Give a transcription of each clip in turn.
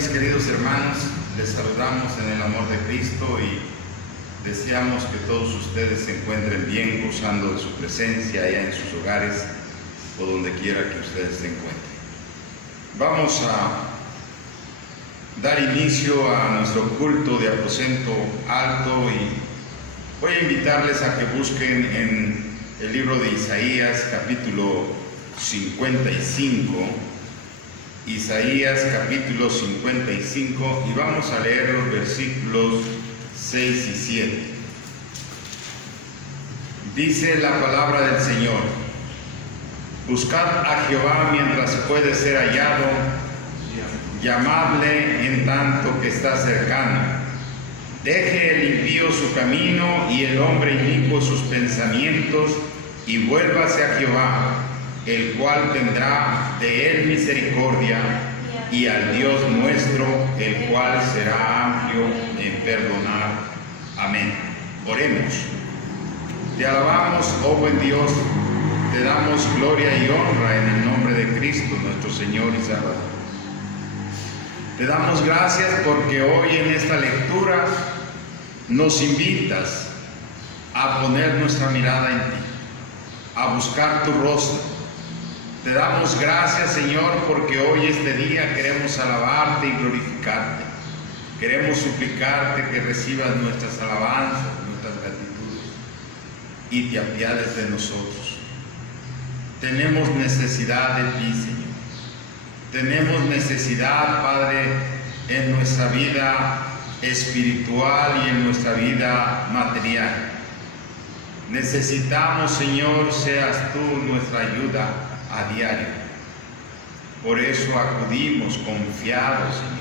mis queridos hermanos, les saludamos en el amor de Cristo y deseamos que todos ustedes se encuentren bien, gozando de su presencia allá en sus hogares o donde quiera que ustedes se encuentren. Vamos a dar inicio a nuestro culto de aposento alto y voy a invitarles a que busquen en el libro de Isaías capítulo 55, Isaías capítulo 55, y vamos a leer los versículos 6 y 7. Dice la palabra del Señor: buscad a Jehová mientras puede ser hallado, llamadle en tanto que está cercano. Deje el impío su camino y el hombre inicuo sus pensamientos, y vuélvase a Jehová, el cual tendrá de él misericordia, y al Dios nuestro, el cual será amplio en perdonar. Amén. Oremos. Te alabamos, oh buen Dios, te damos gloria y honra en el nombre de Cristo, nuestro Señor y Salvador. Te damos gracias porque hoy en esta lectura nos invitas a poner nuestra mirada en ti, a buscar tu rostro. Te damos gracias, Señor, porque hoy, este día, queremos alabarte y glorificarte. Queremos suplicarte que recibas nuestras alabanzas, nuestras gratitudes, y te apiades de nosotros. Tenemos necesidad de ti, Señor. Tenemos necesidad, Padre, en nuestra vida espiritual y en nuestra vida material. Necesitamos, Señor, seas tú nuestra ayuda a diario. Por eso acudimos confiados, Señor,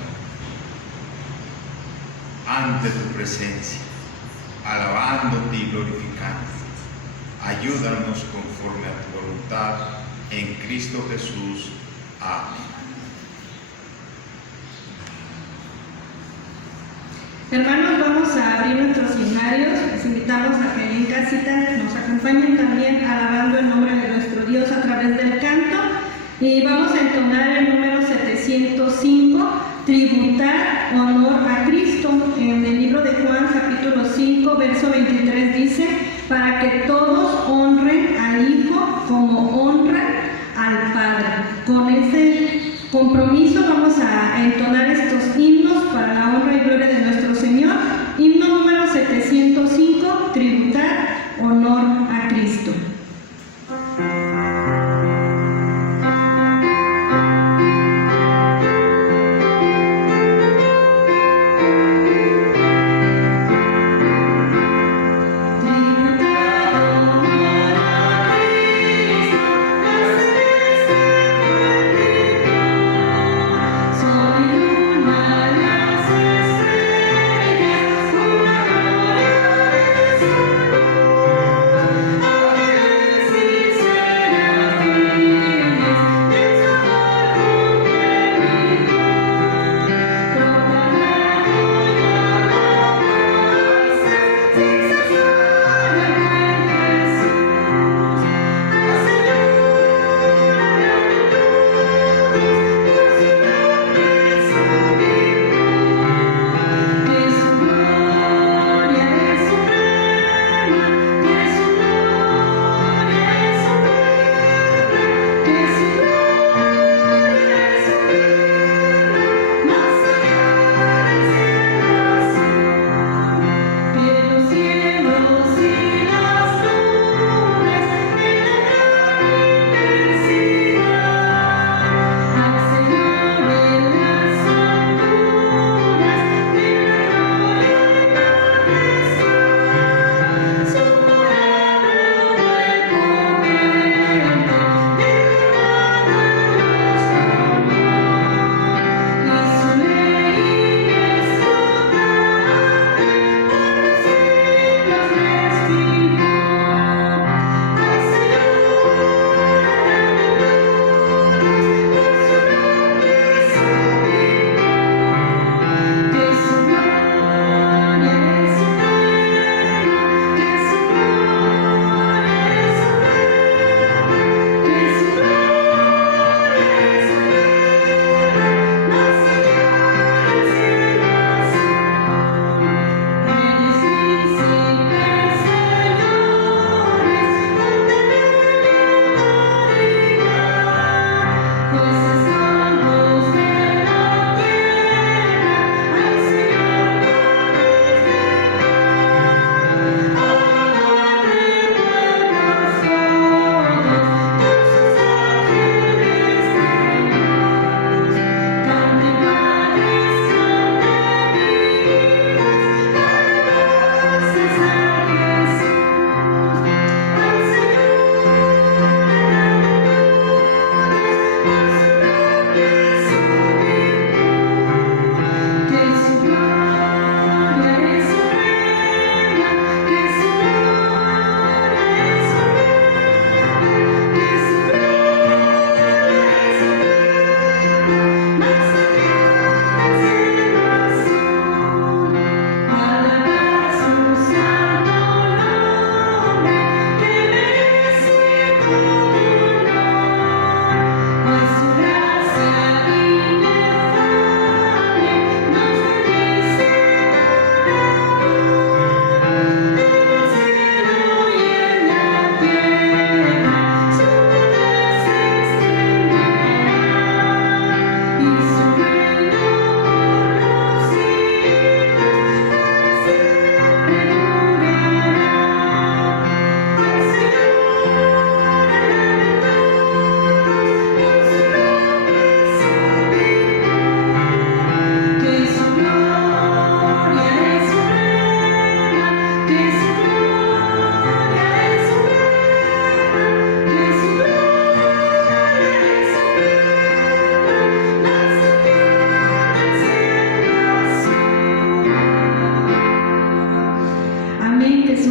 ante tu presencia, alabándote y glorificándote. Ayúdanos conforme a tu voluntad, en Cristo Jesús. Amén. Hermanos, vamos a abrir nuestros himnarios. Les invitamos a que en casita nos acompañen también alabando el nombre de nuestro Dios a través del canto. Y vamos a entonar el número 705, Tributar honor a Cristo. En el libro de Juan, capítulo 5, verso 23 dice: para que todos honren al Hijo como honran al Padre. Con ese compromiso vamos a entonar estos himnos para la honra y gloria de nuestro Señor. Himno número 705, Tributar honor a Cristo. Soy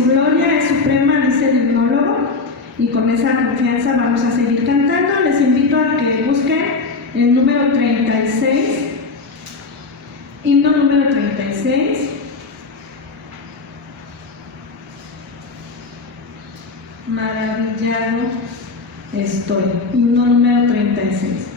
gloria es suprema, dice el himnólogo, y con esa confianza vamos a seguir cantando. Les invito a que busquen el número 36, himno número 36. Maravillado estoy, himno número 36.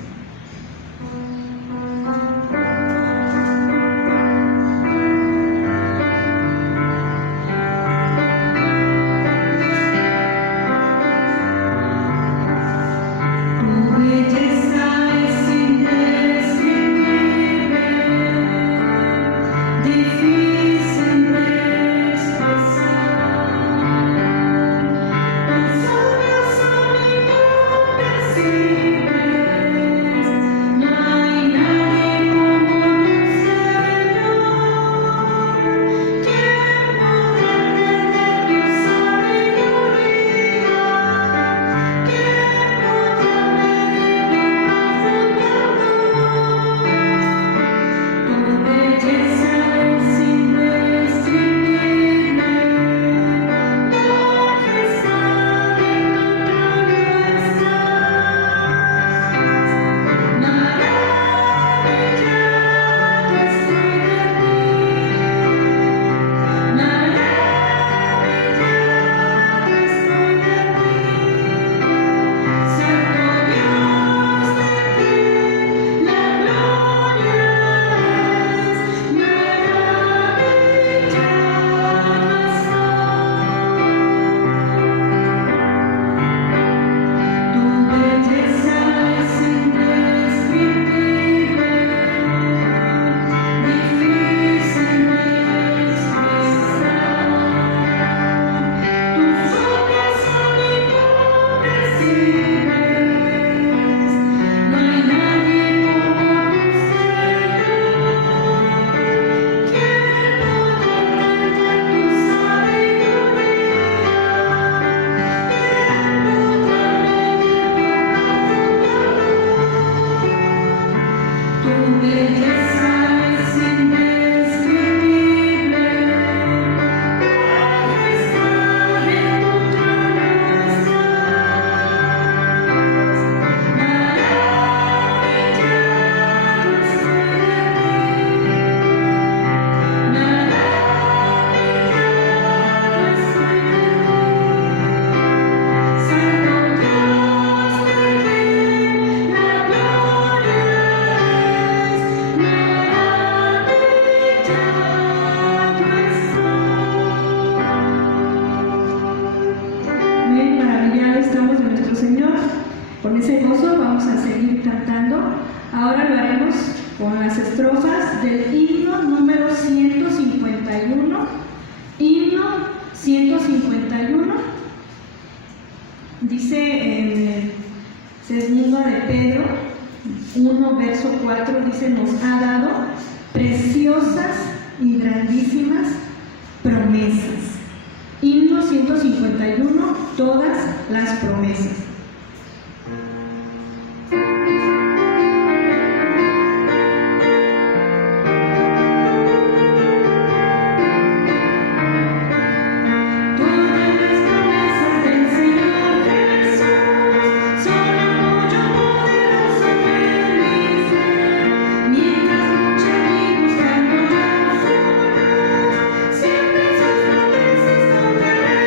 Siempre sus promesas cumpliré.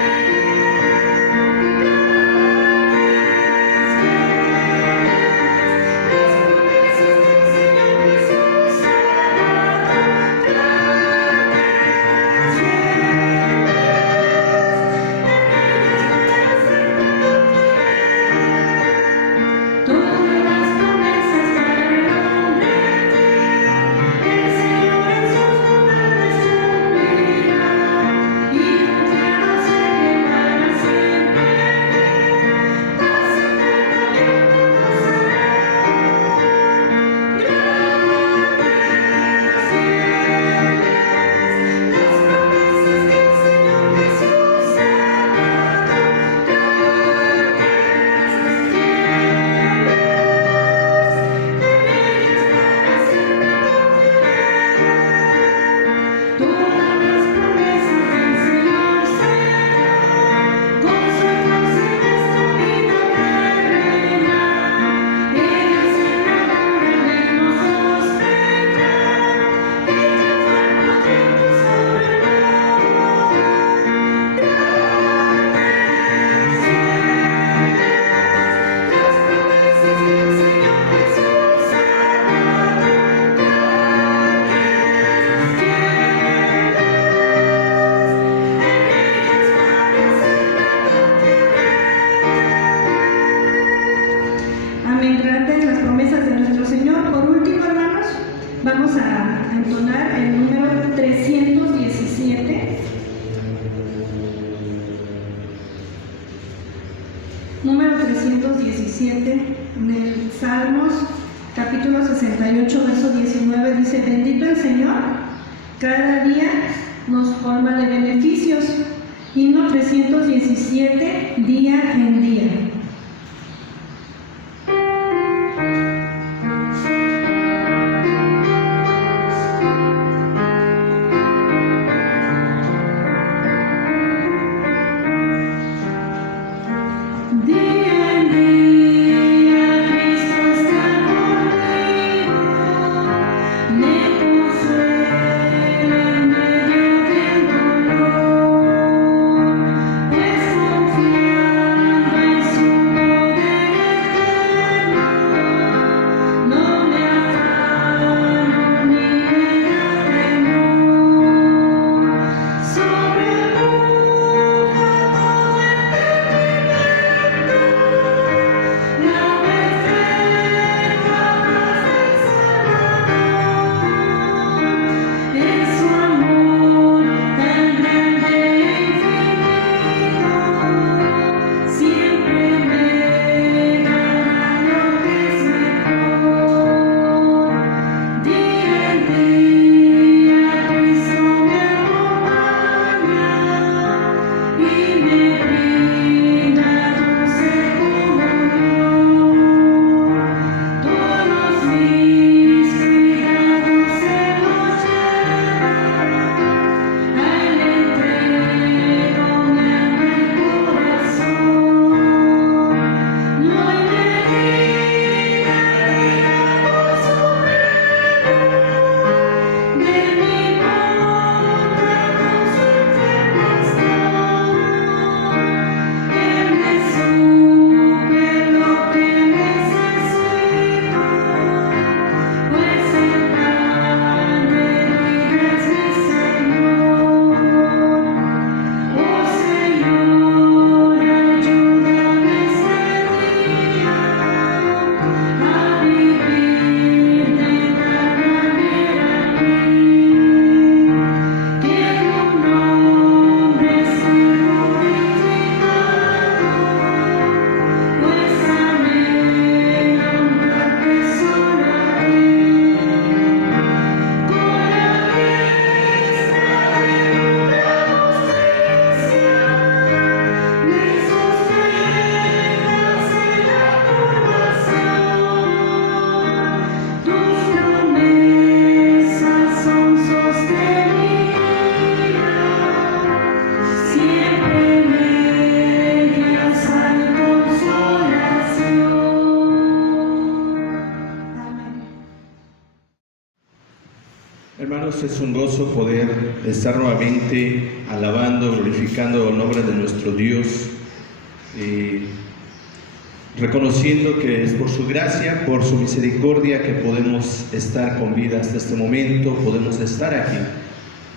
317, en el Salmos, capítulo 68, verso 19, dice: bendito el Señor, cada día nos colma de beneficios. Himno 317, día en día. Hermanos, es un gozo poder estar nuevamente alabando, glorificando el nombre de nuestro Dios, reconociendo que es por su gracia, por su misericordia que podemos estar con vida hasta este momento, podemos estar aquí.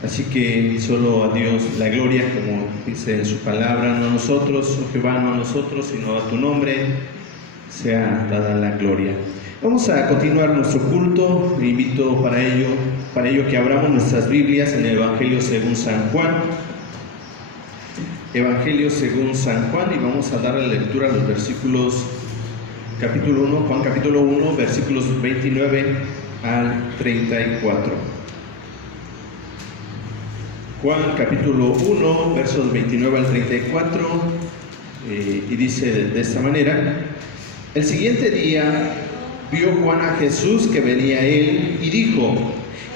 Así que solo a Dios la gloria, como dice en su palabra, no a nosotros, oh Jehová, no a nosotros, sino a tu nombre sea dada la gloria. Vamos a continuar nuestro culto. Le invito para ello que abramos nuestras Biblias en el Evangelio según San Juan. Evangelio según San Juan, y vamos a dar la lectura a los versículos, capítulo 1, Juan capítulo 1, versículos 29 al 34. Juan capítulo 1, versos 29 al 34, y dice de esta manera: el siguiente día vio Juan a Jesús que venía a él y dijo: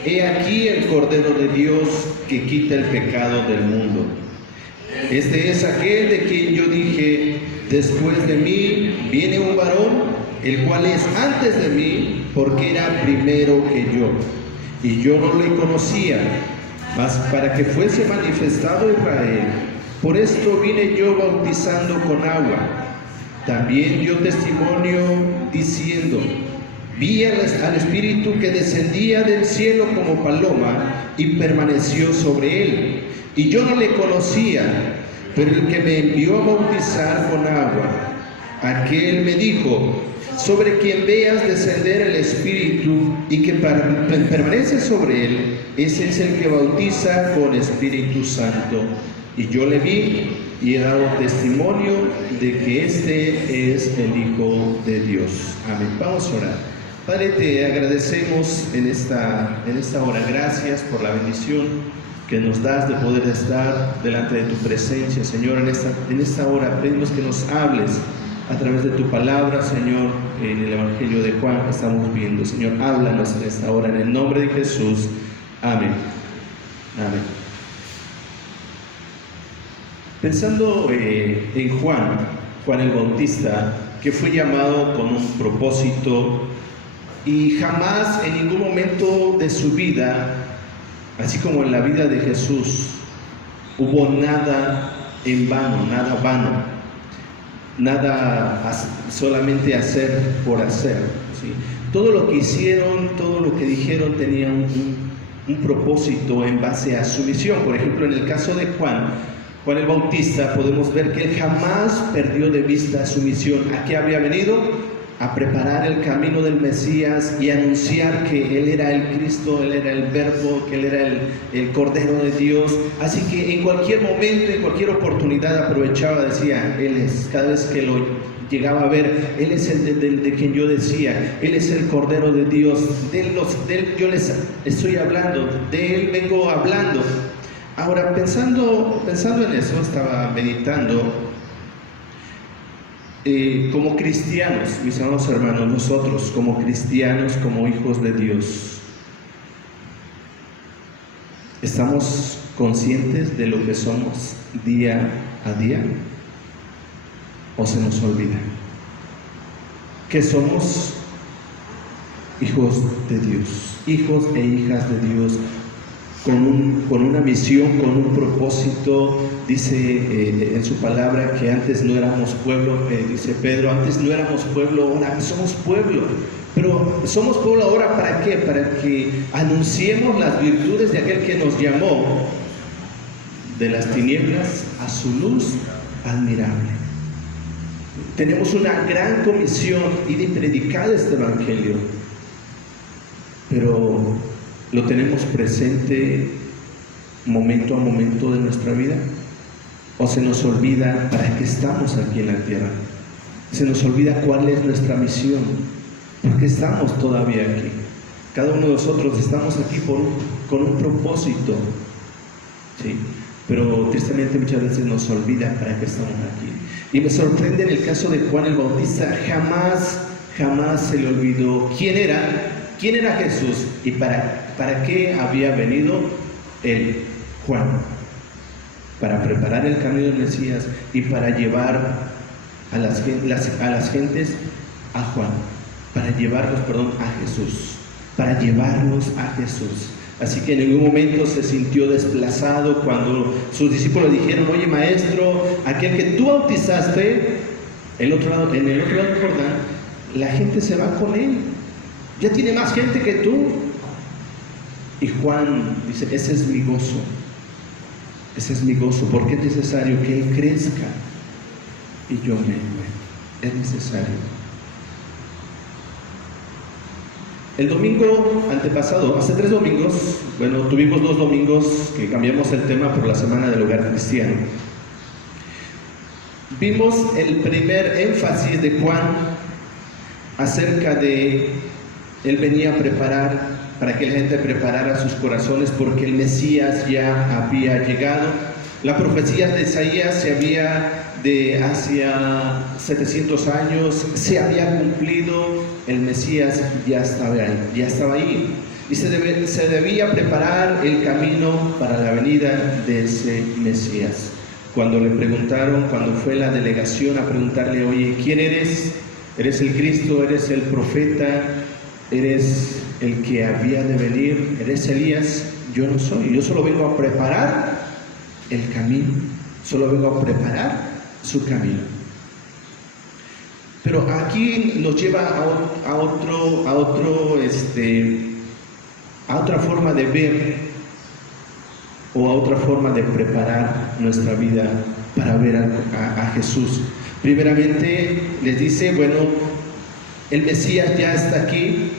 he aquí el Cordero de Dios que quita el pecado del mundo. Este es aquel de quien yo dije: después de mí viene un varón, el cual es antes de mí, porque era primero que yo, y yo no le conocía, mas para que fuese manifestado a Israel, por esto vine yo bautizando con agua. También dio testimonio diciendo: vi al Espíritu que descendía del cielo como paloma y permaneció sobre él. Y yo no le conocía, pero el que me envió a bautizar con agua, aquel me dijo: sobre quien veas descender el Espíritu y que permanece sobre él, ese es el que bautiza con Espíritu Santo. y yo le vi y he dado testimonio de que este es el Hijo de Dios. Amén. Vamos a orar. Padre, te agradecemos en esta hora. Gracias por la bendición que nos das de poder estar delante de tu presencia, Señor. En esta hora pedimos que nos hables a través de tu palabra, Señor, en el Evangelio de Juan que estamos viendo. Señor, háblanos en esta hora, en el nombre de Jesús. Amén. Amén. Pensando en Juan el Bautista, que fue llamado con un propósito y jamás en ningún momento de su vida, así como en la vida de Jesús, hubo nada en vano, nada solamente hacer por hacer, ¿sí? Todo lo que hicieron, todo lo que dijeron tenía un propósito en base a su misión. Por ejemplo, en el caso de Juan el Bautista, podemos ver que él jamás perdió de vista su misión. ¿A qué había venido? A preparar el camino del Mesías y anunciar que Él era el Cristo, Él era el Verbo, que Él era el Cordero de Dios. Así que en cualquier momento, en cualquier oportunidad aprovechaba, decía, Él es, cada vez que lo llegaba a ver, Él es el de quien yo decía, Él es el Cordero de Dios, de él yo les estoy hablando, de Él vengo hablando. Ahora, pensando en eso, estaba meditando. Como cristianos, mis amados hermanos, nosotros como cristianos, como hijos de Dios, ¿estamos conscientes de lo que somos día a día? ¿O se nos olvida que somos hijos de Dios, hijos e hijas de Dios, con una misión, con un propósito? Dice en su palabra que antes no éramos pueblo, dice Pedro, antes no éramos pueblo, ahora somos pueblo. Pero somos pueblo ahora, ¿para qué? Para que anunciemos las virtudes de aquel que nos llamó de las tinieblas a su luz admirable. Tenemos una gran comisión, ir y predicar este evangelio, pero ¿lo tenemos presente momento a momento de nuestra vida? ¿O se nos olvida para qué estamos aquí en la tierra? Se nos olvida cuál es nuestra misión, por qué estamos todavía aquí. Cada uno de nosotros estamos aquí con un propósito, ¿sí? Pero tristemente muchas veces nos olvida para qué estamos aquí. Y me sorprende en el caso de Juan el Bautista, jamás se le olvidó quién era Jesús y para qué había venido él, Juan. Para preparar el camino del Mesías y para llevar a las gentes a Juan, para llevarlos, a Jesús. Así que en ningún momento se sintió desplazado cuando sus discípulos dijeron, oye maestro, aquel que tú bautizaste, en el otro lado del Jordán, la gente se va con él, ya tiene más gente que tú. Y Juan dice, ese es mi gozo, porque es necesario que él crezca y yo mengue, es necesario. El domingo antepasado, hace 3 domingos, tuvimos 2 domingos que cambiamos el tema por la Semana del Hogar Cristiano. Vimos el primer énfasis de Juan acerca de él venía a preparar, para que la gente preparara sus corazones, porque el Mesías ya había llegado. La profecía de Isaías de hacia 700 años se había cumplido, el Mesías ya estaba ahí. Y se debía preparar el camino para la venida de ese Mesías. Cuando le preguntaron, cuando fue la delegación a preguntarle, oye, ¿quién eres? ¿Eres el Cristo? ¿Eres el profeta? ¿Eres el que había de venir? ¿Eres Elías? Yo no soy, yo solo vengo a preparar el camino, solo vengo a preparar su camino. Pero aquí nos lleva a otra forma de ver, o a otra forma de preparar nuestra vida para ver a Jesús. Primeramente les dice, el Mesías ya está aquí,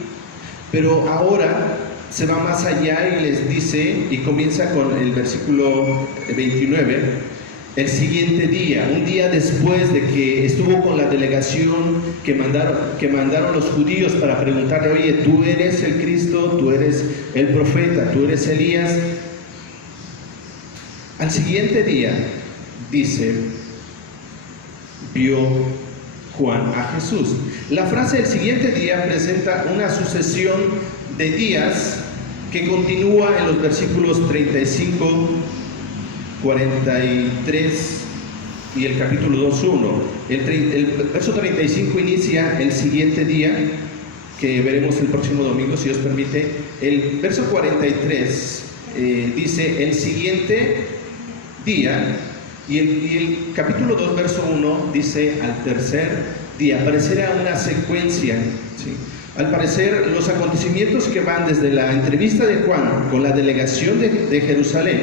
pero ahora se va más allá y les dice, y comienza con el versículo 29, el siguiente día, un día después de que estuvo con la delegación que mandaron los judíos para preguntarle, oye, tú eres el Cristo, tú eres el profeta, tú eres Elías. Al siguiente día, dice, vio Juan a Jesús. La frase del siguiente día presenta una sucesión de días que continúa en los versículos 35, 43 y el capítulo 2:1. El verso 35 inicia el siguiente día, que veremos el próximo domingo, si Dios permite. El verso 43 dice el siguiente día, y el capítulo 2, verso 1 dice al tercer día. Pareciera una secuencia, ¿sí? Al parecer, los acontecimientos que van desde la entrevista de Juan con la delegación de Jerusalén,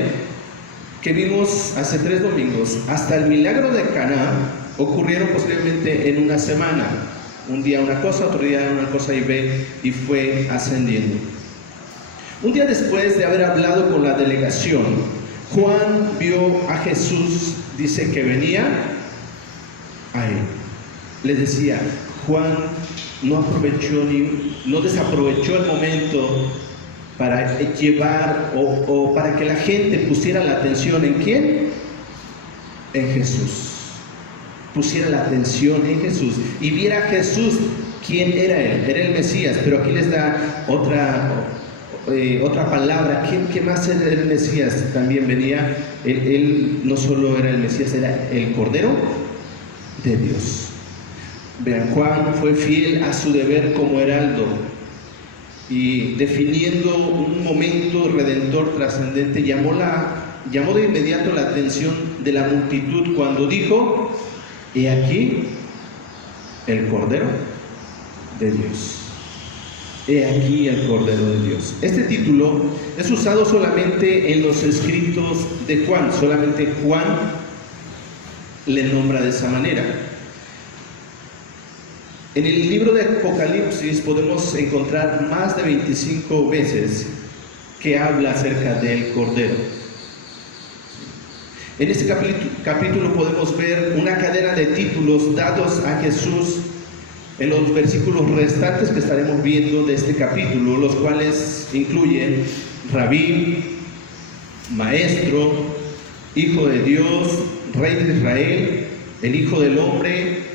que vimos hace 3 domingos, hasta el milagro de Caná, ocurrieron posiblemente en una semana. Un día una cosa, otro día una cosa, y fue ascendiendo. Un día después de haber hablado con la delegación, Juan vio a Jesús, dice que venía a él. Les decía, Juan no desaprovechó el momento para llevar o para que la gente pusiera la atención ¿en quién? En Jesús. Pusiera la atención en Jesús y viera a Jesús quién era él. Era el Mesías, pero aquí les da otra palabra. ¿Qué más era el Mesías? También venía, él no solo era el Mesías, era el Cordero de Dios. Vean, Juan fue fiel a su deber como heraldo y definiendo un momento redentor trascendente, llamó de inmediato la atención de la multitud cuando dijo, he aquí el Cordero de Dios. He aquí el Cordero de Dios. Este título es usado solamente en los escritos de Juan, solamente Juan le nombra de esa manera. En el libro de Apocalipsis podemos encontrar más de 25 veces que habla acerca del Cordero. En este capítulo podemos ver una cadena de títulos dados a Jesús en los versículos restantes que estaremos viendo de este capítulo, los cuales incluyen Rabí, Maestro, Hijo de Dios, Rey de Israel, el Hijo del Hombre,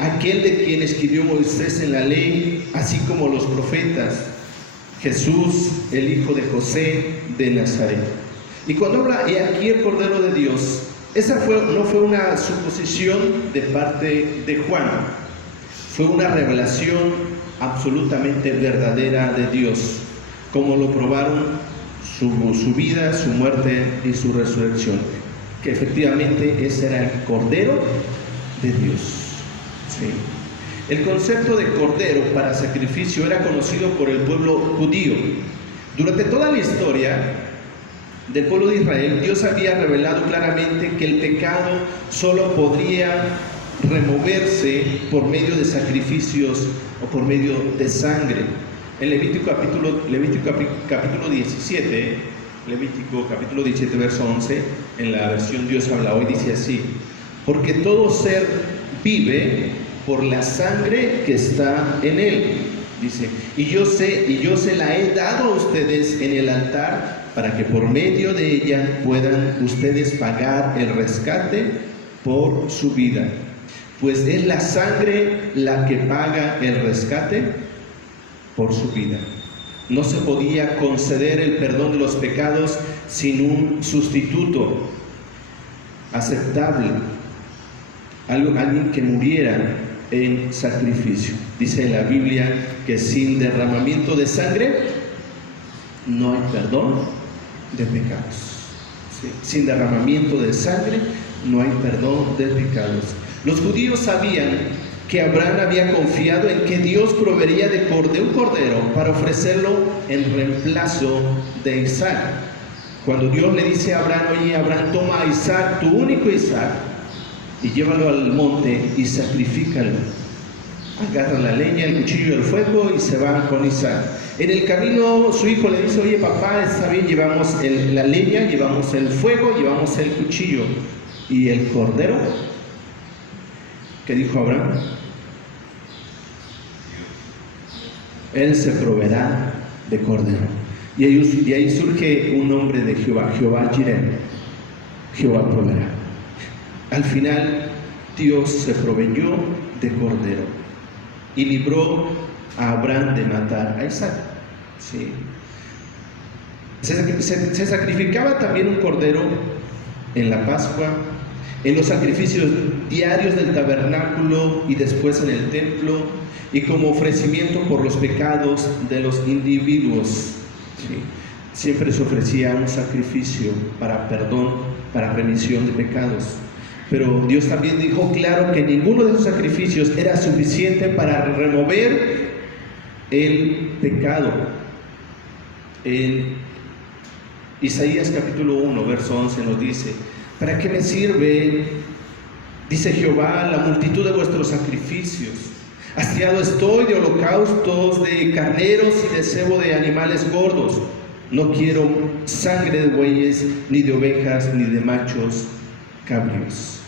aquel de quien escribió Moisés en la ley, así como los profetas, Jesús, el hijo de José de Nazaret. Y cuando habla, he aquí el Cordero de Dios, esa no fue una suposición de parte de Juan, fue una revelación absolutamente verdadera de Dios, como lo probaron su vida, su muerte y su resurrección, que efectivamente ese era el Cordero de Dios. Sí. El concepto de cordero para sacrificio era conocido por el pueblo judío. Durante toda la historia del pueblo de Israel, Dios había revelado claramente que el pecado solo podría removerse por medio de sacrificios o por medio de sangre. En Levítico capítulo 17, verso 11, en la versión Dios habla hoy, dice así: porque todo ser vive por la sangre que está en él, dice, y yo se la he dado a ustedes en el altar para que por medio de ella puedan ustedes pagar el rescate por su vida, pues es la sangre la que paga el rescate por su vida. No se podía conceder el perdón de los pecados sin un sustituto aceptable, alguien que muriera en sacrificio. Dice la Biblia que sin derramamiento de sangre no hay perdón de pecados. ¿Sí? Sin derramamiento de sangre no hay perdón de pecados. Los judíos sabían que Abraham había confiado en que Dios proveería de un cordero para ofrecerlo en reemplazo de Isaac. Cuando Dios le dice a Abraham, oye Abraham, toma a Isaac, tu único Isaac, y llévalo al monte y sacrifícalo. Agarra la leña, el cuchillo y el fuego y se van con Isaac. En el camino su hijo le dice: oye papá, está bien, llevamos la leña, llevamos el fuego, llevamos el cuchillo. ¿Y el cordero? ¿Qué dijo Abraham? Él se proveerá de cordero. Y ahí surge un nombre de Jehová, Jehová Jireh, Jehová proveerá. Al final Dios se proveyó de cordero y libró a Abraham de matar a Isaac. ¿Sí? Se sacrificaba también un cordero en la Pascua, en los sacrificios diarios del tabernáculo y después en el templo, y como ofrecimiento por los pecados de los individuos. ¿Sí? Siempre se ofrecía un sacrificio para perdón, para remisión de pecados. Pero Dios también dijo claro que ninguno de esos sacrificios era suficiente para remover el pecado. En Isaías capítulo 1, verso 11 nos dice: ¿para qué me sirve, dice Jehová, la multitud de vuestros sacrificios? Hastiado estoy de holocaustos, de carneros y de cebo de animales gordos. No quiero sangre de bueyes, ni de ovejas, ni de machos cabríos.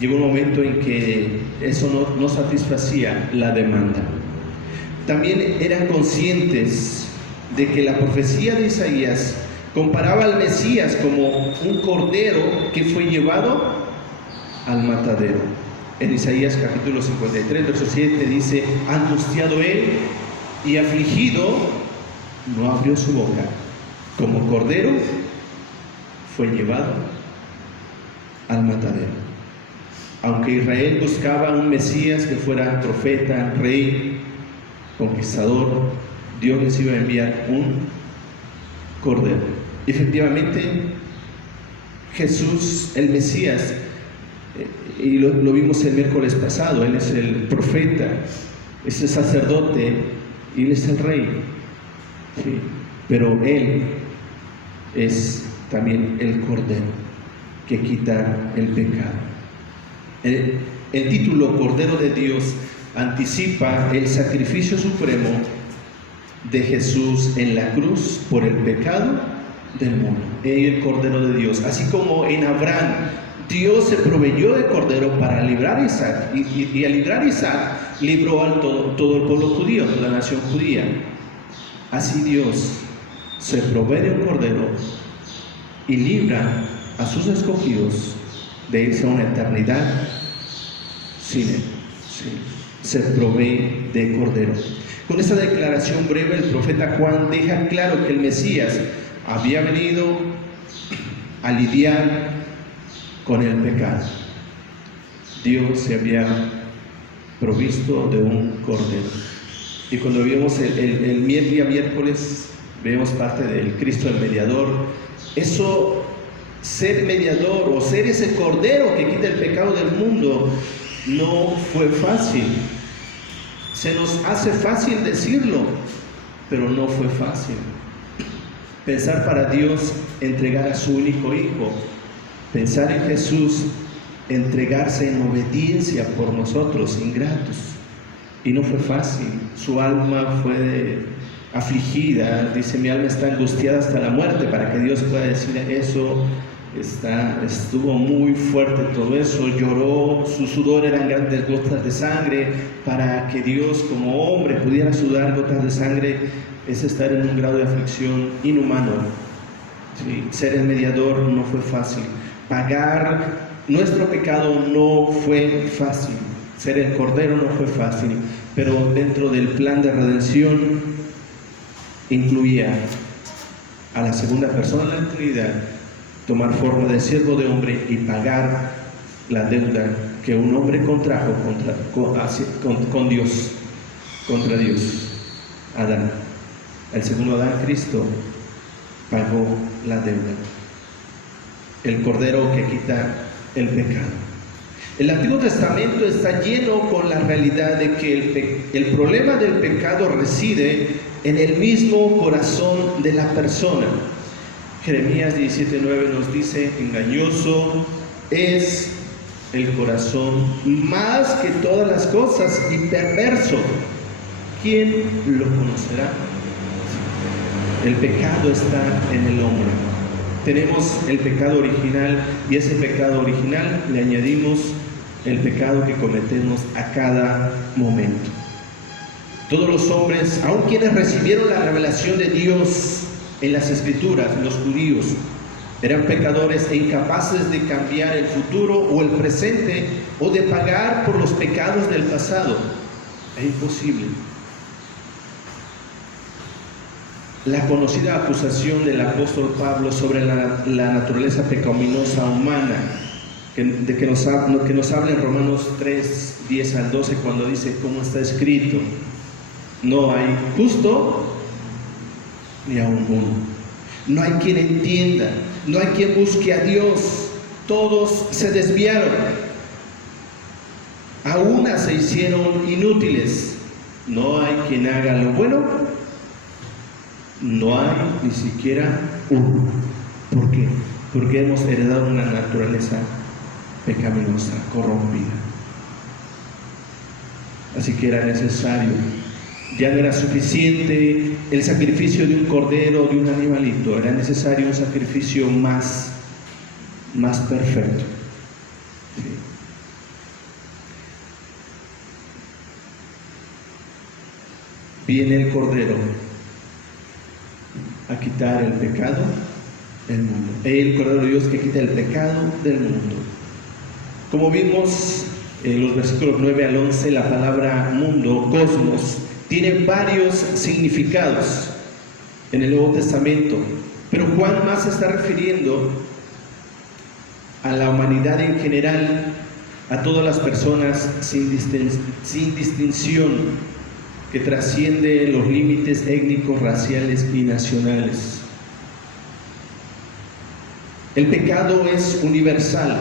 Llegó un momento en que eso no satisfacía la demanda. También eran conscientes de que la profecía de Isaías comparaba al Mesías como un cordero que fue llevado al matadero. En Isaías capítulo 53, verso 7 dice: angustiado él y afligido, no abrió su boca. Como cordero fue llevado al matadero. Aunque Israel buscaba un Mesías que fuera profeta, rey, conquistador, Dios les iba a enviar un cordero. Efectivamente, Jesús, el Mesías, y lo vimos el miércoles pasado, Él es el profeta, es el sacerdote y Él es el rey. ¿Sí? Pero Él es también el cordero que quita el pecado. El título Cordero de Dios anticipa el sacrificio supremo de Jesús en la cruz por el pecado del mundo. El Cordero de Dios. Así como en Abraham Dios se proveyó de cordero para librar a Isaac, y al librar a Isaac libró a todo el pueblo judío, toda la nación judía. Así Dios se provee de un cordero y libra a sus escogidos de irse a una eternidad sin Él. Sí. Se provee de cordero. Con esta declaración breve, el profeta Juan deja claro que el Mesías había venido a lidiar con el pecado. Dios se había provisto de un cordero. Y cuando vimos el día miércoles, vemos parte del Cristo el mediador. Eso, ser mediador o ser ese cordero que quita el pecado del mundo, no fue fácil. Se nos hace fácil decirlo, pero no fue fácil. Pensar para Dios entregar a su único hijo, pensar en Jesús entregarse en obediencia por nosotros, ingratos. Y no fue fácil. Su alma fue afligida. Dice: mi alma está angustiada hasta la muerte. Para que Dios pueda decir eso, estuvo muy fuerte todo eso. Lloró, su sudor eran grandes gotas de sangre. Para que Dios como hombre pudiera sudar gotas de sangre, es estar en un grado de aflicción inhumano. Sí, ser el mediador no fue fácil. Pagar nuestro pecado no fue fácil. Ser el cordero no fue fácil. Pero dentro del plan de redención incluía a la segunda persona de la Trinidad tomar forma de siervo de hombre y pagar la deuda que un hombre contrajo con Dios, contra Dios. Adán, el segundo Adán, Cristo, pagó la deuda. El cordero que quita el pecado. El Antiguo Testamento está lleno con la realidad de que el problema del pecado reside en el mismo corazón de la persona. Jeremías 17:9 nos dice: engañoso es el corazón más que todas las cosas y perverso. ¿quién lo conocerá? El pecado está en el hombre. Tenemos el pecado original y ese pecado original le añadimos el pecado que cometemos a cada momento. Todos los hombres, aun quienes recibieron la revelación de Dios en las Escrituras, los judíos, eran pecadores e incapaces de cambiar el futuro o el presente o de pagar por los pecados del pasado. Es imposible. La conocida acusación del apóstol Pablo sobre la naturaleza pecaminosa humana, que nos habla en Romanos 3, 10 al 12, cuando dice, como está escrito, no hay justo ni aun uno. No hay quien entienda, no hay quien busque a Dios. Todos se desviaron. A una se hicieron inútiles. No hay quien haga lo bueno. No hay ni siquiera uno. ¿Por qué? Porque hemos heredado una naturaleza pecaminosa, corrompida. Así que era necesario. Ya no era suficiente el sacrificio de un cordero, de un animalito. Era necesario un sacrificio más perfecto. ¿Sí? Viene el cordero a quitar el pecado del mundo. El cordero de Dios que quita el pecado del mundo. Como vimos en los versículos 9 al 11, la palabra mundo, cosmos, tiene varios significados en el Nuevo Testamento, pero Juan más se está refiriendo a la humanidad en general, a todas las personas sin distinción, que trasciende los límites étnicos, raciales y nacionales. El pecado es universal.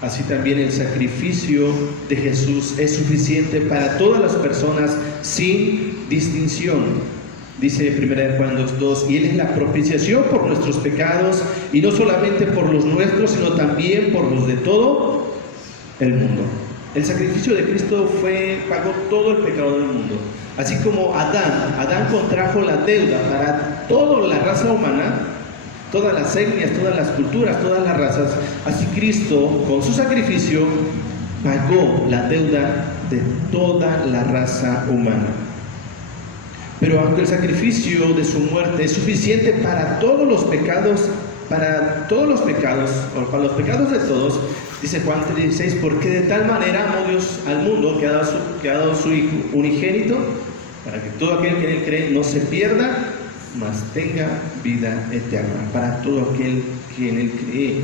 Así también el sacrificio de Jesús es suficiente para todas las personas sin distinción. Dice 1 Juan 2:2, y Él es la propiciación por nuestros pecados, y no solamente por los nuestros, sino también por los de todo el mundo. El sacrificio de Cristo pagó todo el pecado del mundo. Así como Adán contrajo la deuda para toda la raza humana, todas las etnias, todas las culturas, todas las razas, así Cristo, con su sacrificio, pagó la deuda de toda la raza humana. Pero aunque el sacrificio de su muerte es suficiente para todos los pecados, o para los pecados de todos, dice Juan 3:16, porque de tal manera amó Dios al mundo que ha dado su Hijo unigénito, para que todo aquel que en Él cree no se pierda, mas tenga vida eterna. Para todo aquel que en Él cree.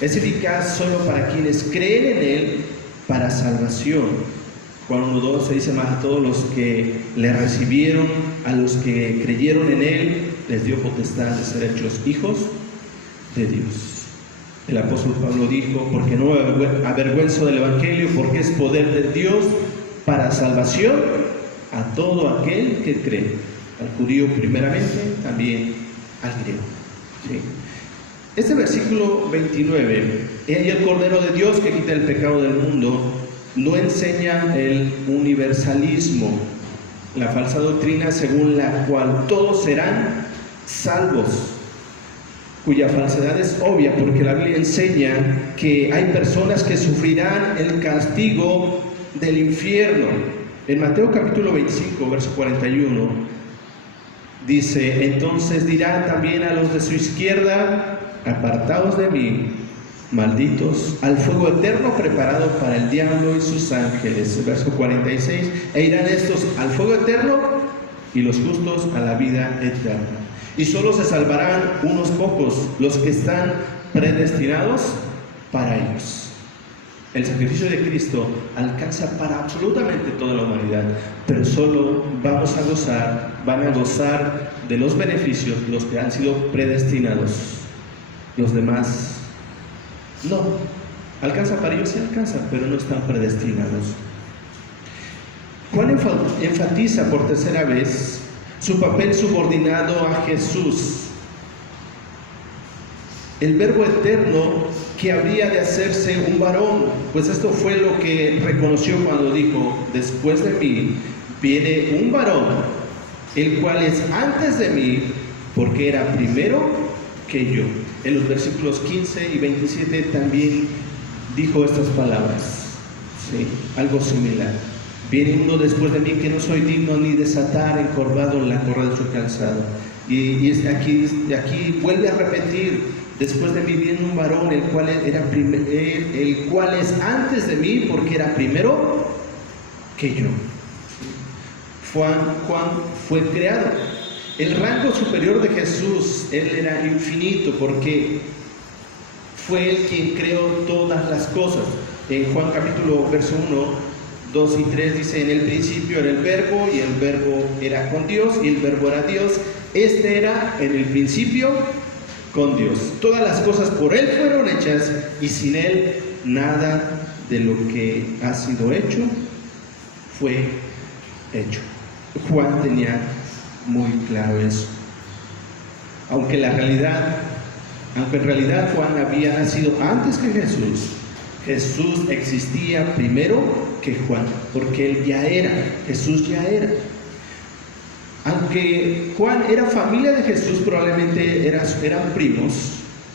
Es eficaz solo para quienes creen en Él, para salvación. Juan 1:2 se dice, más a todos los que le recibieron, a los que creyeron en Él, les dio potestad de ser hechos hijos de Dios. El apóstol Pablo dijo, porque no me avergüenzo del Evangelio, porque es poder de Dios para salvación a todo aquel que cree, al judío primeramente, también al griego. ¿Sí? Este versículo 29, he ahí el Cordero de Dios que quita el pecado del mundo, no enseña el universalismo, la falsa doctrina según la cual todos serán salvos, cuya falsedad es obvia, porque la Biblia enseña que hay personas que sufrirán el castigo del infierno. En Mateo capítulo 25, verso 41, dice, entonces dirá también a los de su izquierda, apartaos de mí, malditos, al fuego eterno preparado para el diablo y sus ángeles. Verso 46, e irán estos al fuego eterno y los justos a la vida eterna. Y solo se salvarán unos pocos, los que están predestinados para ellos. El sacrificio de Cristo alcanza para absolutamente toda la humanidad, pero solo van a gozar de los beneficios los que han sido predestinados. Los demás no. Alcanza para ellos, sí alcanza, pero no están predestinados. Juan enfatiza por tercera vez su papel subordinado a Jesús. El verbo eterno que habría de hacerse un varón, pues esto fue lo que reconoció cuando dijo, después de mí viene un varón, el cual es antes de mí, porque era primero que yo. En los versículos 15 y 27 también dijo estas palabras, ¿sí? Algo similar. Viene uno después de mí que no soy digno ni desatar encorvado la correa de su calzado. Y aquí vuelve a repetir, después de mí viene un varón, el cual es antes de mí, porque era primero que yo. Juan fue creado. El rango superior de Jesús, Él era infinito, porque fue Él quien creó todas las cosas. En Juan capítulo verso 1, 2 y 3 dice: en el principio era el verbo, y el verbo era con Dios, y el verbo era Dios. Este era en el principio con Dios. Todas las cosas por Él fueron hechas, y sin Él nada de lo que ha sido hecho fue hecho. Juan tenía muy claro eso. Aunque en realidad Juan había nacido antes que Jesús, Jesús existía primero que Juan, porque él ya era, Jesús ya era. Aunque Juan era familia de Jesús, probablemente eran primos,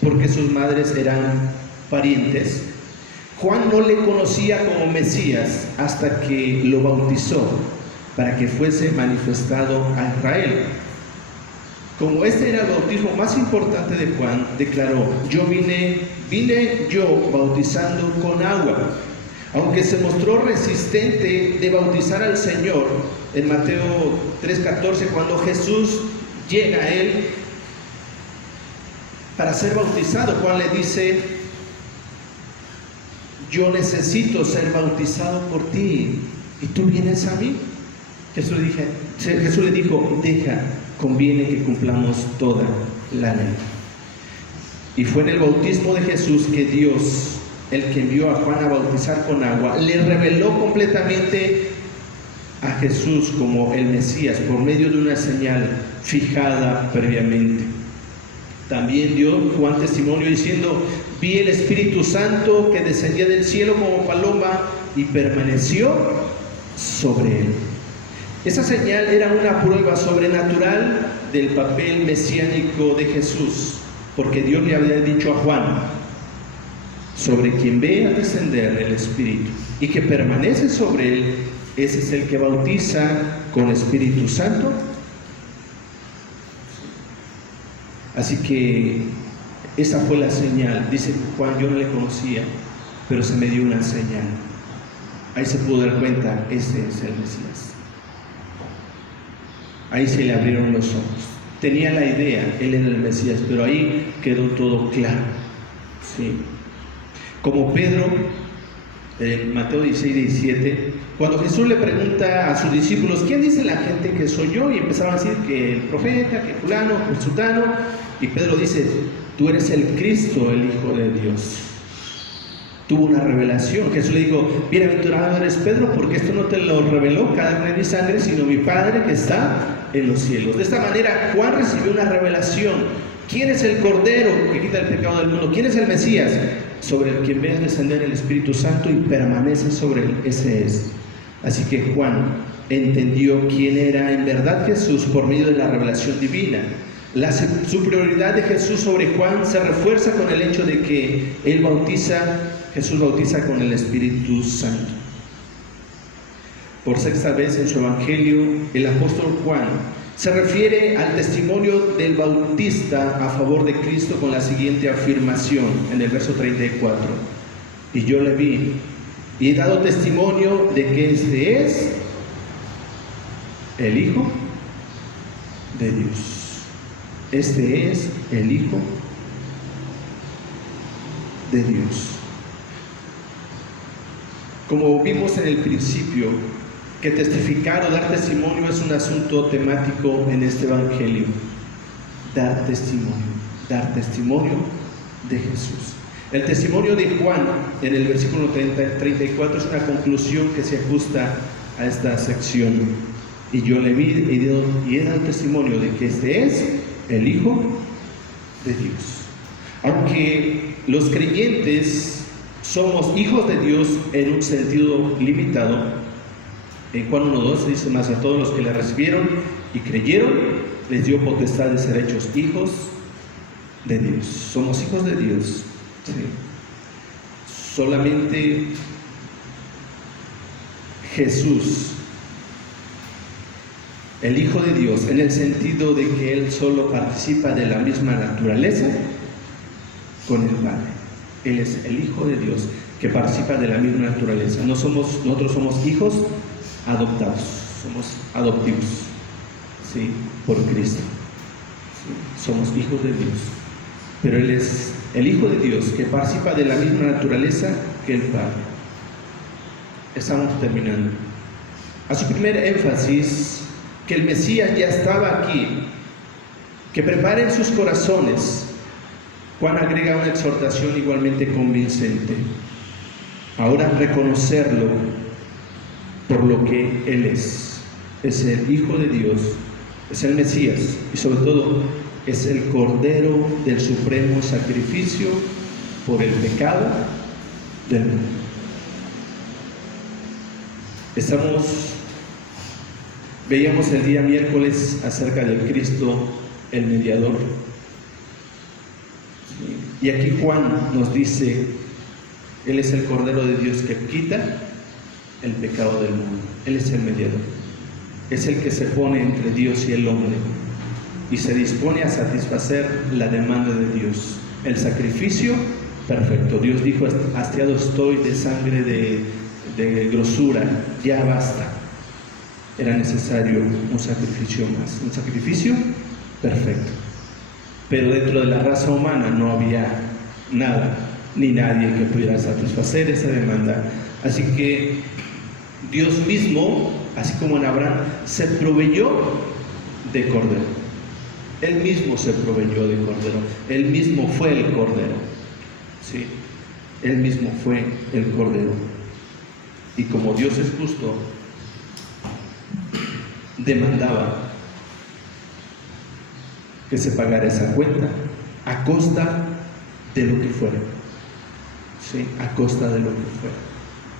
porque sus madres eran parientes. Juan no le conocía como Mesías hasta que lo bautizó, para que fuese manifestado a Israel. Como este era el bautismo más importante de Juan, declaró: yo vine yo bautizando con agua. Aunque se mostró resistente de bautizar al Señor, en Mateo 3:14, cuando Jesús llega a él para ser bautizado, Juan le dice: yo necesito ser bautizado por ti, ¿y tú vienes a mí? Jesús le dijo: deja, conviene que cumplamos toda la ley. Y fue en el bautismo de Jesús que Dios, el que envió a Juan a bautizar con agua, le reveló completamente a Jesús como el Mesías por medio de una señal fijada previamente. También dio Juan testimonio diciendo: vi el Espíritu Santo que descendía del cielo como paloma y permaneció sobre él. Esa señal era una prueba sobrenatural del papel mesiánico de Jesús, porque Dios le había dicho a Juan: sobre quien ve a descender el Espíritu y que permanece sobre él, ese es el que bautiza con Espíritu Santo. Así que esa fue la señal. Dice Juan: yo no le conocía, pero se me dio una señal. Ahí se pudo dar cuenta: ese es el Mesías. Ahí se le abrieron los ojos. Tenía la idea, él era el Mesías, pero ahí quedó todo claro. Sí. Como Pedro, en Mateo 16:17, cuando Jesús le pregunta a sus discípulos: ¿quién dice la gente que soy yo? Y empezaron a decir que el profeta, que fulano, que sultano. Y Pedro dice: tú eres el Cristo, el Hijo de Dios. Tuvo una revelación. Jesús le dijo: bienaventurado eres Pedro, porque esto no te lo reveló carne ni sangre, sino mi Padre que está en los cielos. De esta manera Juan recibió una revelación. ¿Quién es el Cordero que quita el pecado del mundo? ¿Quién es el Mesías? Sobre el quien ve descender el Espíritu Santo y permanece sobre él. Ese es. Así que Juan entendió quién era en verdad Jesús por medio de la revelación divina. La superioridad de Jesús sobre Juan se refuerza con el hecho de que Jesús bautiza con el Espíritu Santo. Por sexta vez en su evangelio, el apóstol Juan se refiere al testimonio del bautista a favor de Cristo con la siguiente afirmación en el verso 34: y yo le vi y he dado testimonio de que este es el Hijo de Dios. Este es el Hijo de Dios. Como vimos en el principio, que testificar o dar testimonio es un asunto temático en este evangelio. Dar testimonio de Jesús. El testimonio de Juan en el versículo 34 es una conclusión que se ajusta a esta sección. Y yo le vi y he dado testimonio de que este es el Hijo de Dios. Aunque los creyentes somos hijos de Dios en un sentido limitado, En Juan 1:12 dice: mas a todos los que le recibieron y creyeron, les dio potestad de ser hechos hijos de Dios. Somos hijos de Dios. ¿Sí? Solamente Jesús, el Hijo de Dios, en el sentido de que Él solo participa de la misma naturaleza con el Padre. Él es el Hijo de Dios que participa de la misma naturaleza. Nosotros somos hijos adoptados, somos adoptivos, ¿sí? Por Cristo. ¿Sí? Somos hijos de Dios. Pero Él es el Hijo de Dios que participa de la misma naturaleza que el Padre. Estamos terminando. A su primer énfasis, que el Mesías ya estaba aquí, que preparen sus corazones, Juan agrega una exhortación igualmente convincente. Ahora reconocerlo por lo que Él es el Hijo de Dios, es el Mesías y sobre todo es el Cordero del supremo sacrificio por el pecado del mundo. Veíamos el día miércoles acerca del Cristo, el mediador. Y aquí Juan nos dice, Él es el Cordero de Dios que quita el pecado del mundo. Él es el mediador. Es el que se pone entre Dios y el hombre y se dispone a satisfacer la demanda de Dios. El sacrificio perfecto. Dios dijo: hastiado estoy de sangre, de grosura, ya basta. Era necesario un sacrificio más, un sacrificio perfecto. Pero dentro de la raza humana no había nada ni nadie que pudiera satisfacer esa demanda. Así que Dios mismo, así como en Abraham, se proveyó de cordero. Él mismo se proveyó de cordero. Él mismo fue el cordero. ¿Sí? Él mismo fue el cordero. Y como Dios es justo, demandaba que se pagara esa cuenta a costa de lo que fuera. ¿Sí? A costa de lo que fuera.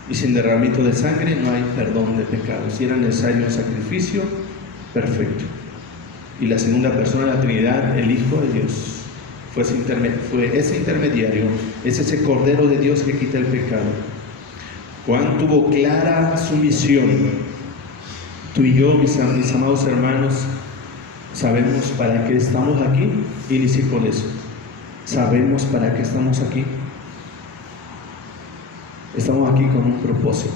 Y sin derramamiento de sangre no hay perdón de pecados. Y era necesario un sacrificio perfecto. Y la segunda persona de la Trinidad, el Hijo de Dios, fue ese intermediario, es ese Cordero de Dios que quita el pecado. Juan tuvo clara su misión. Tú y yo, mis amados hermanos, sabemos para qué estamos aquí. Inicié con eso. Sabemos para qué estamos aquí. Estamos aquí con un propósito.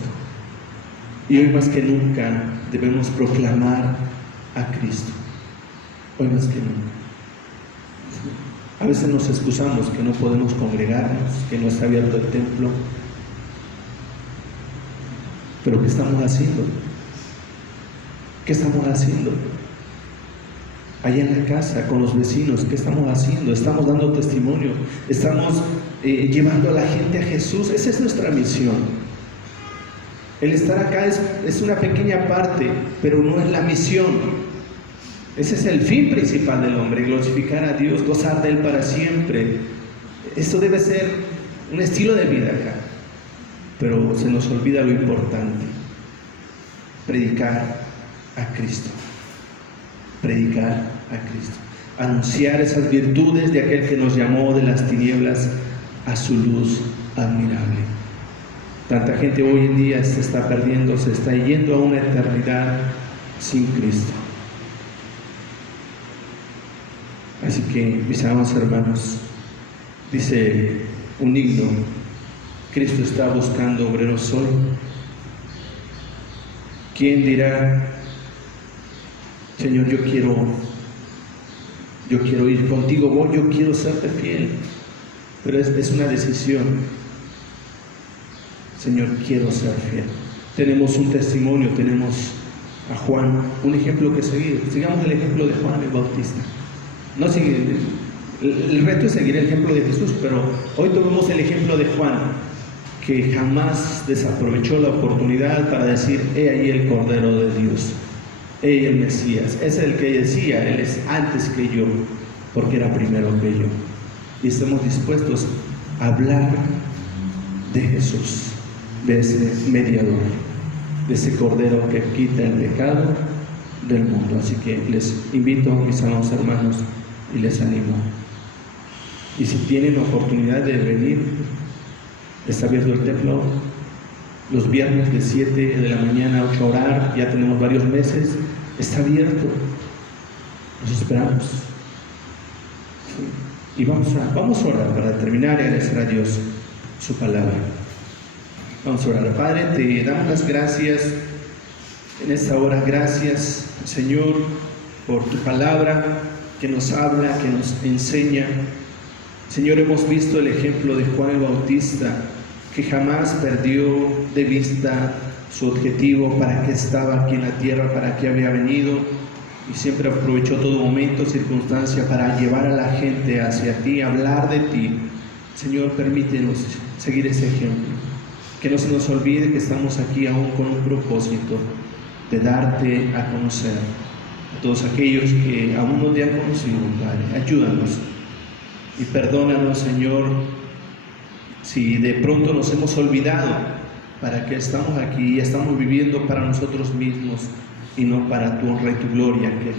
Y hoy más que nunca debemos proclamar a Cristo. Hoy más que nunca. A veces nos excusamos que no podemos congregarnos, que no está abierto el templo. Pero ¿qué estamos haciendo? ¿Qué estamos haciendo? Allá en la casa, con los vecinos, ¿qué estamos haciendo? Estamos dando testimonio, estamos llevando a la gente a Jesús. Esa es nuestra misión. El estar acá es una pequeña parte, pero no es la misión. Ese es el fin principal del hombre: glorificar a Dios, gozar de Él para siempre. Eso debe ser un estilo de vida acá. Pero se nos olvida lo importante: predicar a Cristo. Predicar a Cristo. Anunciar esas virtudes de aquel que nos llamó de las tinieblas a su luz admirable. Tanta gente hoy en día se está perdiendo, se está yendo a una eternidad sin Cristo. Así que, mis amados hermanos, dice un himno: Cristo está buscando obreros hoy. ¿Quién dirá: Señor, yo quiero ir contigo, yo quiero serte fiel? Pero es una decisión. Señor, quiero ser fiel. Tenemos un testimonio, tenemos a Juan, un ejemplo que seguir. Sigamos el ejemplo de Juan el Bautista. No seguir, el reto es seguir el ejemplo de Jesús, pero hoy tomemos el ejemplo de Juan, que jamás desaprovechó la oportunidad para decir: he ahí el Cordero de Dios, he ahí el Mesías. Es el que decía: Él es antes que yo, porque era primero que yo. Y estamos dispuestos a hablar de Jesús, de ese mediador. de ese Cordero que quita el pecado del mundo. Así que les invito, mis amados hermanos, y les animo. Y si tienen oportunidad de venir, está abierto el templo los viernes de 7 de la mañana a 8 a orar. Ya tenemos varios meses, está abierto. Los esperamos. Sí. Y vamos a orar para terminar y agradecer a Dios su palabra. Vamos a orar. Padre, te damos las gracias en esta hora. Gracias, Señor, por tu palabra que nos habla, que nos enseña. Señor, hemos visto el ejemplo de Juan el Bautista, que jamás perdió de vista su objetivo, para qué estaba aquí en la tierra, para qué había venido, y siempre aprovechó todo momento, circunstancia para llevar a la gente hacia ti, hablar de ti. Señor, permítenos seguir ese ejemplo, que no se nos olvide que estamos aquí aún con un propósito de darte a conocer a todos aquellos que aún no te han conocido, Padre. Ayúdanos y perdónanos, Señor, si de pronto nos hemos olvidado para que estamos aquí y estamos viviendo para nosotros mismos y no para tu honra y tu gloria, que es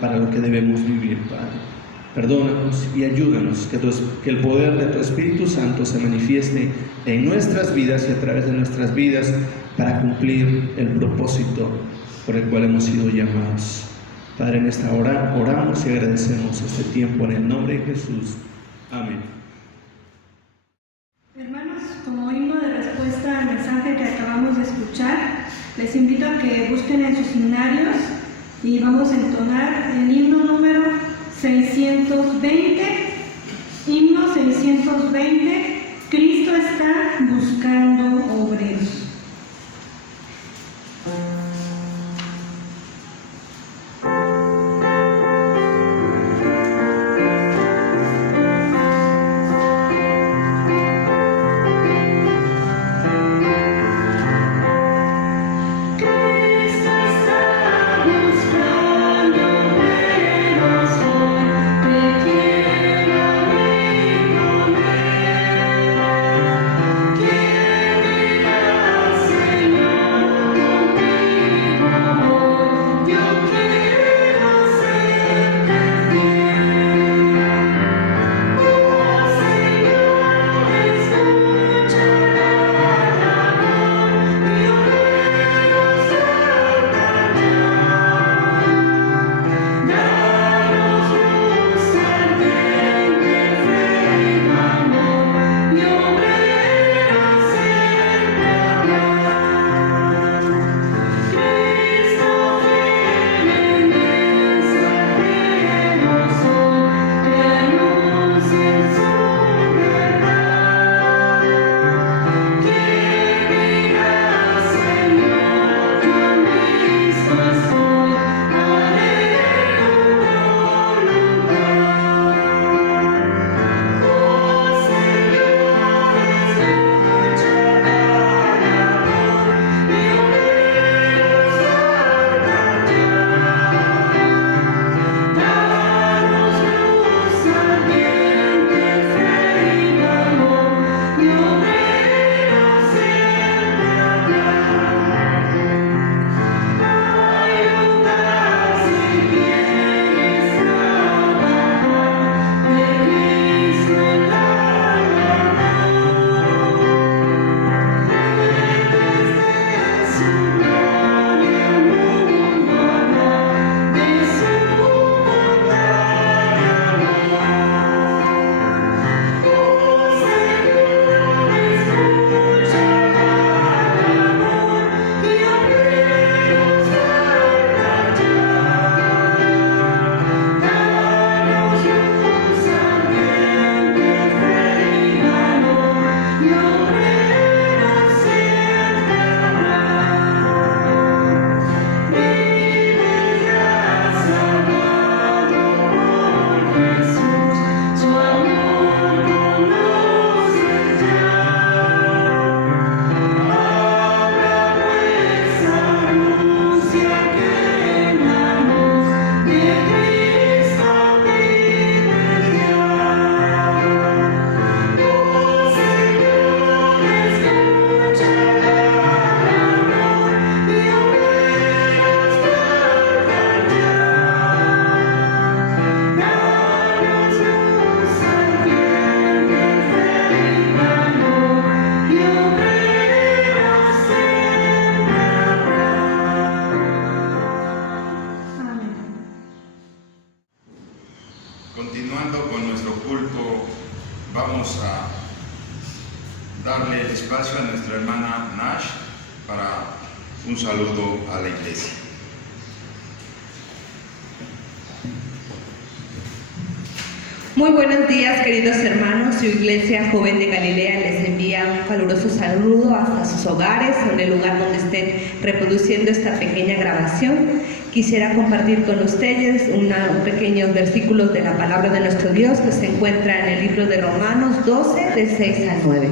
para lo que debemos vivir, Padre. Perdónanos y ayúdanos, que el poder de tu Espíritu Santo se manifieste en nuestras vidas y a través de nuestras vidas para cumplir el propósito por el cual hemos sido llamados. Padre, en esta hora oramos y agradecemos este tiempo en el nombre de Jesús. Amén. Hermanos, como himno de respuesta al mensaje que acabamos de escuchar, les invito a que busquen en sus himnarios y vamos a entonar el himno número 620, himno 620, Cristo está buscando obreros. Quiero darle el espacio a nuestra hermana Nash para un saludo a la iglesia. Muy buenos días, queridos hermanos. Su Iglesia Joven de Galilea les envía un caluroso saludo hasta sus hogares, en el lugar donde estén reproduciendo esta pequeña grabación. Quisiera compartir con ustedes pequeños versículos de la palabra de nuestro Dios que se encuentra en el libro de Romanos 12, del 6 al 9.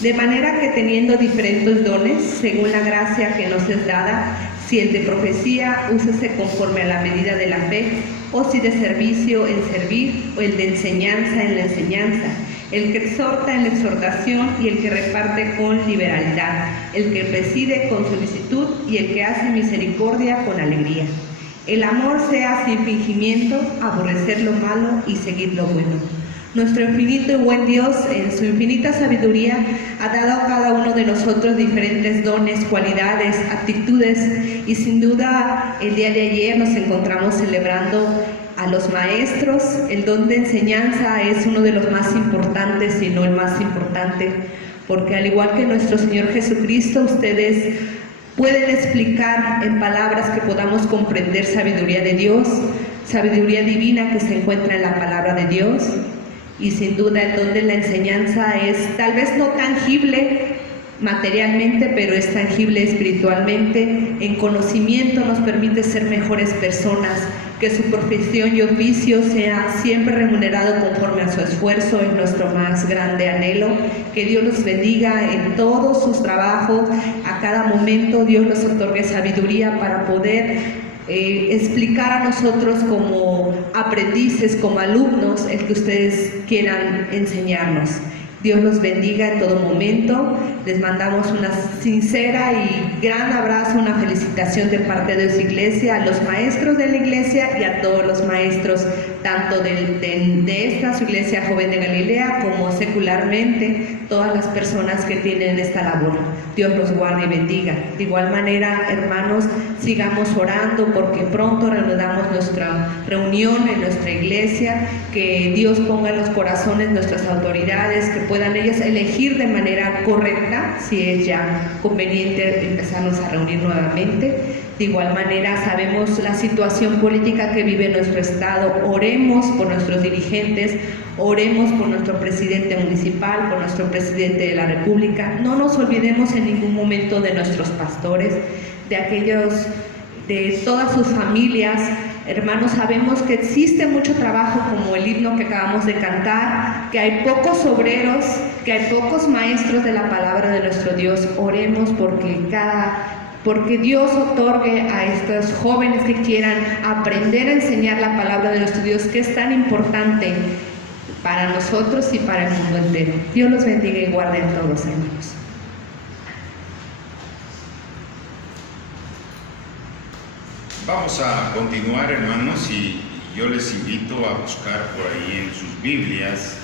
De manera que teniendo diferentes dones, según la gracia que nos es dada, si el de profecía, úsese conforme a la medida de la fe, o si de servicio, en servir, o el de enseñanza, en la enseñanza, el que exhorta, en la exhortación, y el que reparte con liberalidad, el que preside con solicitud, y el que hace misericordia con alegría. El amor sea sin fingimiento, aborrecer lo malo y seguir lo bueno. Nuestro infinito y buen Dios, en su infinita sabiduría, ha dado a cada uno de nosotros diferentes dones, cualidades, actitudes, y sin duda el día de ayer nos encontramos celebrando a los maestros. El don de enseñanza es uno de los más importantes, si no el más importante, porque al igual que nuestro Señor Jesucristo, ustedes pueden explicar en palabras que podamos comprender sabiduría de Dios, sabiduría divina que se encuentra en la palabra de Dios. Y sin duda el don de la enseñanza es tal vez no tangible materialmente, pero es tangible espiritualmente. En conocimiento nos permite ser mejores personas, que su profesión y oficio sea siempre remunerado conforme a su esfuerzo, es nuestro más grande anhelo. Que Dios los bendiga en todos sus trabajos, a cada momento Dios les otorgue sabiduría para poder explicar a nosotros como aprendices, como alumnos, el que ustedes quieran enseñarnos. Dios los bendiga en todo momento. Les mandamos una sincera y gran abrazo, una felicitación de parte de su iglesia, a los maestros de la iglesia y a todos los maestros, tanto de esta, su Iglesia Joven de Galilea, como secularmente, todas las personas que tienen esta labor. Dios los guarde y bendiga. De igual manera, hermanos, sigamos orando porque pronto reanudamos nuestra reunión en nuestra iglesia, que Dios ponga en los corazones nuestras autoridades, que puedan ellas elegir de manera correcta si es ya conveniente empezarnos a reunir nuevamente. De igual manera, sabemos la situación política que vive nuestro estado. Oremos por nuestros dirigentes, oremos por nuestro presidente municipal, por nuestro presidente de la República. No nos olvidemos en ningún momento de nuestros pastores, de todas sus familias. Hermanos, sabemos que existe mucho trabajo, como el himno que acabamos de cantar, que hay pocos obreros, que hay pocos maestros de la palabra de nuestro Dios. Oremos porque Dios otorgue a estos jóvenes que quieran aprender a enseñar la palabra de nuestro Dios, que es tan importante para nosotros y para el mundo entero. Dios los bendiga y guarde a todos, hermanos. Vamos a continuar, hermanos, y yo les invito a buscar por ahí en sus Biblias,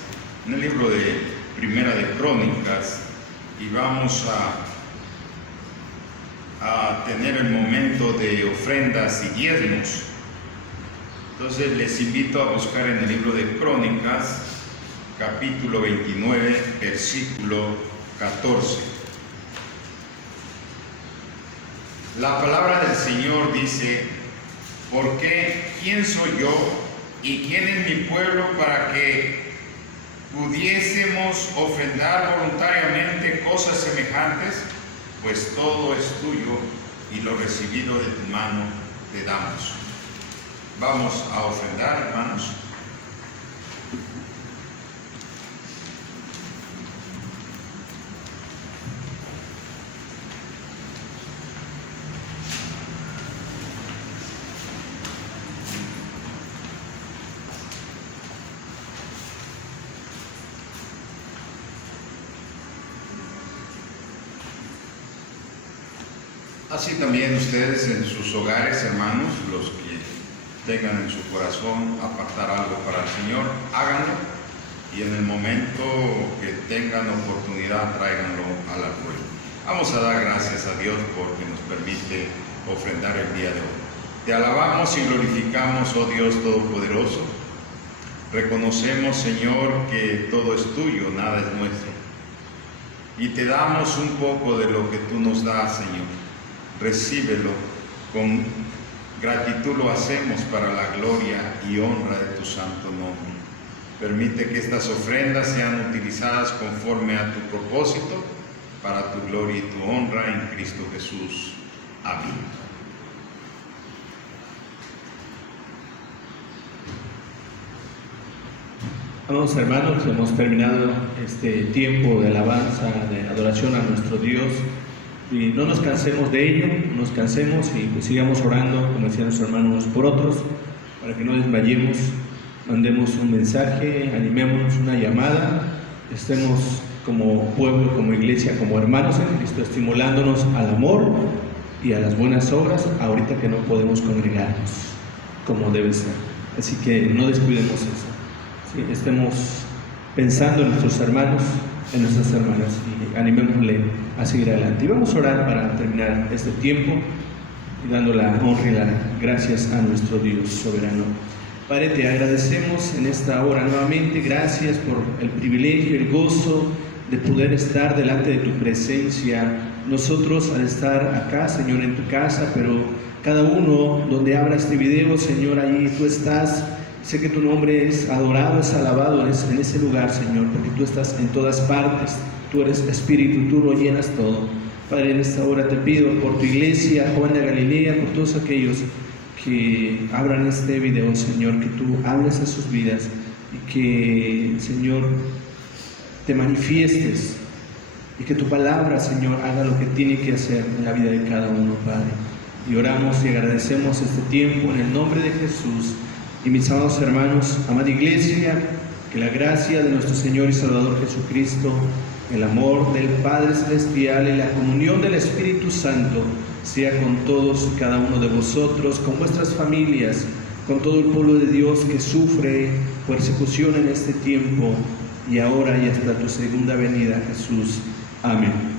en el libro de Primera de Crónicas, y vamos a tener el momento de ofrendas y diezmos. Entonces les invito a buscar en el libro de Crónicas, capítulo 29, versículo 14. La palabra del Señor dice: porque ¿quién soy yo y quién es mi pueblo para que pudiésemos ofrendar voluntariamente cosas semejantes? Pues todo es tuyo y lo recibido de tu mano te damos. Vamos a ofrendar, hermanos. Así también ustedes en sus hogares, hermanos, los que tengan en su corazón apartar algo para el Señor, háganlo, y en el momento que tengan oportunidad, tráiganlo al almuerzo. Vamos a dar gracias a Dios porque nos permite ofrendar el día de hoy. Te alabamos y glorificamos, oh Dios Todopoderoso. Reconocemos, Señor, que todo es tuyo, nada es nuestro. y te damos un poco de lo que tú nos das, Señor. Recíbelo, con gratitud lo hacemos para la gloria y honra de tu santo nombre. Permite que estas ofrendas sean utilizadas conforme a tu propósito, para tu gloria y tu honra en Cristo Jesús. Amén. Amados hermanos, hemos terminado este tiempo de alabanza, de adoración a nuestro Dios, y no nos cansemos de ello, no nos cansemos y pues sigamos orando, como decían nuestros hermanos, por otros, para que no desmayemos, mandemos un mensaje, animémonos, una llamada, estemos como pueblo, como iglesia, como hermanos en Cristo, estimulándonos al amor y a las buenas obras, ahorita que no podemos congregarnos como debe ser. Así que no descuidemos eso. Sí, estemos pensando en nuestros hermanos, en nuestras hermanas, y animémosle a seguir adelante. Y vamos a orar para terminar este tiempo y dando la honra y las gracias a nuestro Dios soberano. Padre, te agradecemos en esta hora nuevamente. Gracias por el privilegio, el gozo de poder estar delante de tu presencia. Nosotros al estar acá, Señor, en tu casa, pero cada uno donde abra este video, Señor, allí tú estás. Sé que tu nombre es adorado, es alabado en ese lugar, Señor, porque tú estás en todas partes. Tú eres Espíritu, tú lo llenas todo. Padre, en esta hora te pido por tu iglesia, Joven de Galilea, por todos aquellos que abran este video, Señor, que tú hables a sus vidas y que, Señor, te manifiestes y que tu palabra, Señor, haga lo que tiene que hacer en la vida de cada uno, Padre. Y oramos y agradecemos este tiempo en el nombre de Jesús. Y mis amados hermanos, amada iglesia, que la gracia de nuestro Señor y Salvador Jesucristo, el amor del Padre Celestial y la comunión del Espíritu Santo sea con todos y cada uno de vosotros, con vuestras familias, con todo el pueblo de Dios que sufre persecución en este tiempo y ahora y hasta tu segunda venida, Jesús. Amén.